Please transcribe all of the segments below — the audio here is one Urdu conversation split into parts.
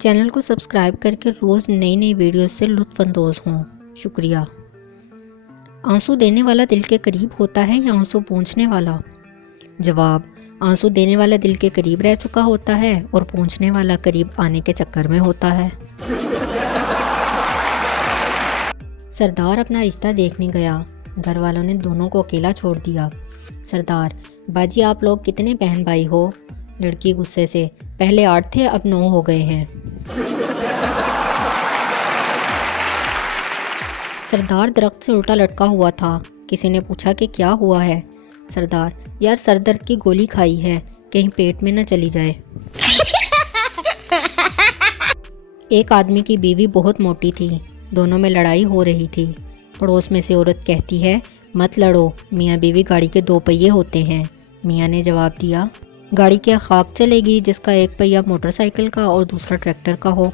چینل کو سبسکرائب کر کے روز نئی نئی ویڈیوز سے لطف اندوز ہوں۔ شکریہ۔ آنسو دینے والا دل کے قریب ہوتا ہے یا آنسو پونچھنے والا؟ جواب: آنسو دینے والا دل کے قریب رہ چکا ہوتا ہے اور پونچھنے والا قریب آنے کے چکر میں ہوتا ہے۔ سردار اپنا رشتہ دیکھنے گیا، گھر والوں نے دونوں کو اکیلا چھوڑ دیا۔ سردار: باجی آپ لوگ کتنے بہن بھائی ہو؟ لڑکی غصے سے: پہلے 8 تھے اب 9 ہو گئے ہیں۔ سردار درخت سے الٹا لٹکا ہوا تھا، کسی نے پوچھا کہ کیا ہوا ہے؟ سردار: یار سر درد کی گولی کھائی ہے، کہیں پیٹ میں نہ چلی جائے۔ ایک آدمی کی بیوی بہت موٹی تھی، دونوں میں لڑائی ہو رہی تھی۔ پڑوس میں سے عورت کہتی ہے: مت لڑو، میاں بیوی گاڑی کے 2 پہیے ہوتے ہیں۔ میاں نے جواب دیا: گاڑی کیا خاک چلے گی جس کا ایک پہیہ موٹر سائیکل کا اور دوسرا ٹریکٹر کا ہو؟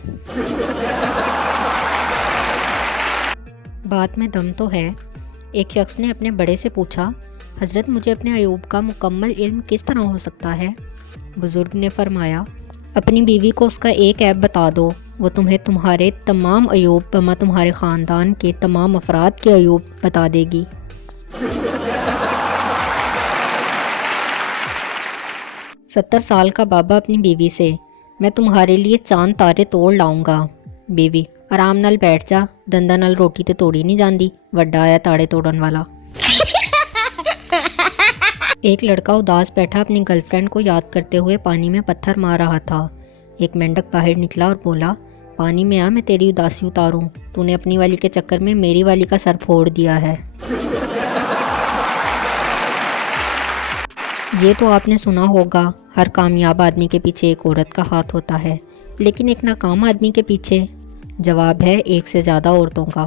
بات میں دم تو ہے۔ ایک شخص نے اپنے بڑے سے پوچھا: حضرت مجھے اپنے عیوب کا مکمل علم کس طرح ہو سکتا ہے؟ بزرگ نے فرمایا: اپنی بیوی کو اس کا ایک عیب بتا دو، وہ تمہیں تمہارے تمام عیوب بما تمہارے خاندان کے تمام افراد کے عیوب بتا دے گی۔ 70 سال کا بابا اپنی بیوی سے: میں تمہارے لیے چاند تارے توڑ لاؤں گا۔ بیوی: آرام نال بیٹھ جا، دندا نال روٹی تے توڑی نہیں جاندی، وڈا آیا تاڑے توڑن والا۔ ایک لڑکا اداس بیٹھا اپنی گرل فرینڈ کو یاد کرتے ہوئے پانی میں پتھر مار رہا تھا۔ ایک مینڈک باہر نکلا اور بولا: پانی میں آ، میں تیری اداسی اتاروں، تو نے اپنی والی کے چکر میں میری والی کا سر پھوڑ دیا ہے۔ یہ تو آپ نے سنا ہوگا، ہر کامیاب آدمی کے پیچھے ایک عورت کا ہاتھ ہوتا ہے، لیکن ایک ناکام آدمی کے پیچھے؟ جواب ہے: 1 سے زیادہ عورتوں کا۔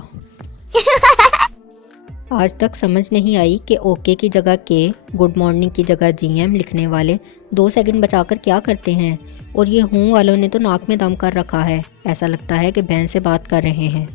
آج تک سمجھ نہیں آئی کہ اوکے کی جگہ کے، گڈ مارننگ کی جگہ جی ایم لکھنے والے 2 سیکنڈ بچا کر کیا کرتے ہیں، اور یہ ہوں والوں نے تو ناک میں دم کر رکھا ہے، ایسا لگتا ہے کہ بہن سے بات کر رہے ہیں۔